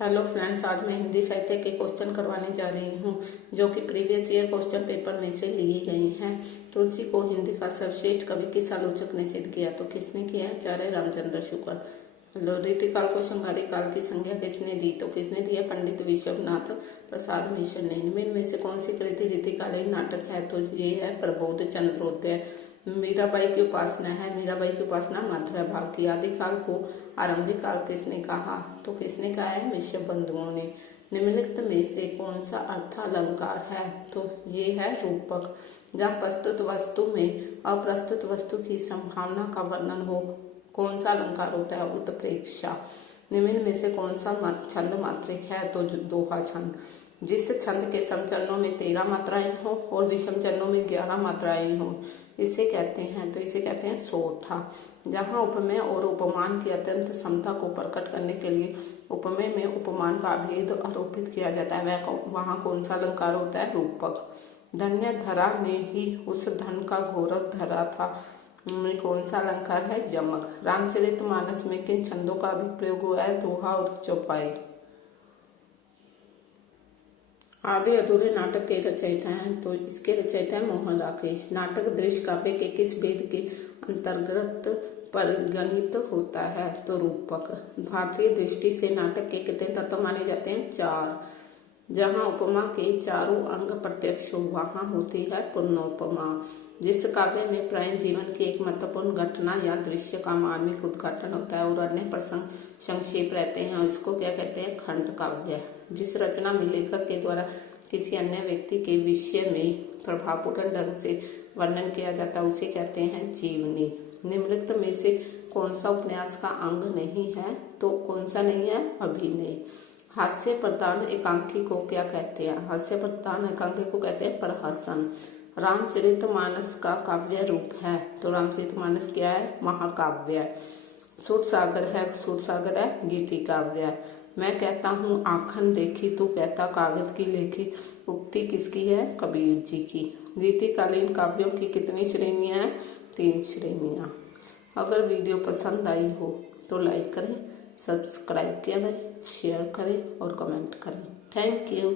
Hello friends, आज मैं हिंदी साहित्य के क्वेश्चन करवाने जा रही हूँ जो कि प्रीवियस ईयर क्वेश्चन पेपर में से लिए गए हैं। तुलसी को हिंदी का सर्वश्रेष्ठ कवि किस आलोचक ने सिद्ध किया? तो किसने किया? आचार्य रामचंद्र शुक्ल। रीतिकाल को संहारी काल की संज्ञा किसने दी? तो किसने दिया? पंडित विश्वनाथ प्रसाद मिश्र ने। निम्न में से कौन सी कृति रीतिकालीन नाटक है? तो ये है प्रबोध चंद्रोदय। मीराबाई की उपासना है। मीराबाई की उपासना मध्य भाग की। आदिकाल को आरंभिक काल किसने कहा? तो किसने कहा है? मिश्र बंधुओं ने। निम्नलिखित में से कौन सा अर्थालंकार है? तो ये है रूपक। जहाँ प्रस्तुत वस्तु में अप्रस्तुत वस्तु की संभावना का वर्णन हो, कौन सा अलंकार होता है? उत्प्रेक्षा। निम्न में से कौन सा छंद मात्रिक है? तो दोहा छंद। जिस छंद के सम चरणों में 13 मात्राएं हो और विषम चरणों में 11 मात्राएं हो, इसे कहते हैं, तो इसे कहते हैं सोठा। जहाँ उपमेय और उपमान की अत्यंत समता को प्रकट करने के लिए उपमेय में उपमान का भेद आरोपित किया जाता है, वहाँ कौन सा अलंकार होता है? रूपक। धन्य धरा ने ही उस धन का गौरव धरा था, में कौन सा अलंकार है? यमक। रामचरितमानस में किन छंदों का अधिक प्रयोग हुआ है? दोहा और चौपाई। आधे अधूरे नाटक के रचयिता हैं, तो इसके रचयिता है मोहन राकेश। नाटक दृश्य काव्य के किस भेद के अंतर्गत परिगणित होता है? तो रूपक। भारतीय दृष्टि से नाटक के कितने तत्व माने जाते हैं? 4। जहाँ उपमा के चारों अंग प्रत्यक्ष हो, वहाँ होती है पूर्णोपमा। जिस काव्य में प्राय जीवन की एक महत्वपूर्ण घटना या दृश्य का मार्मिक उद्घाटन होता है और अन्य प्रसंग संक्षेप रहते हैं, इसको क्या कहते हैं? खंड काव्य। जिस रचना में लेखक के द्वारा किसी अन्य व्यक्ति के विषय में प्रभावपूर्ण ढंग से वर्णन किया जाता है, उसे कहते हैं जीवनी। निम्नलिखित में से कौन सा उपन्यास का अंग नहीं है? तो कौन सा नहीं है? अभिनय। हास्य प्रधान एकांकी को क्या कहते हैं? हास्य प्रधान एकांकी को कहते हैं प्रहसन। रामचरितमानस का काव्य रूप है, तो रामचरितमानस क्या है? महाकाव्य। सूर सागर है, सूर सागर है गीति काव्य। मैं कहता हूँ आखन देखी, तू कहता कागज की लेखी, उक्ति किसकी है? कबीर जी की। रीतिकालीन काव्यों की कितनी श्रेणियां हैं? 3 श्रेणियां। अगर वीडियो पसंद आई हो तो लाइक करें, सब्सक्राइब करें, शेयर करें और कमेंट करें। Thank you.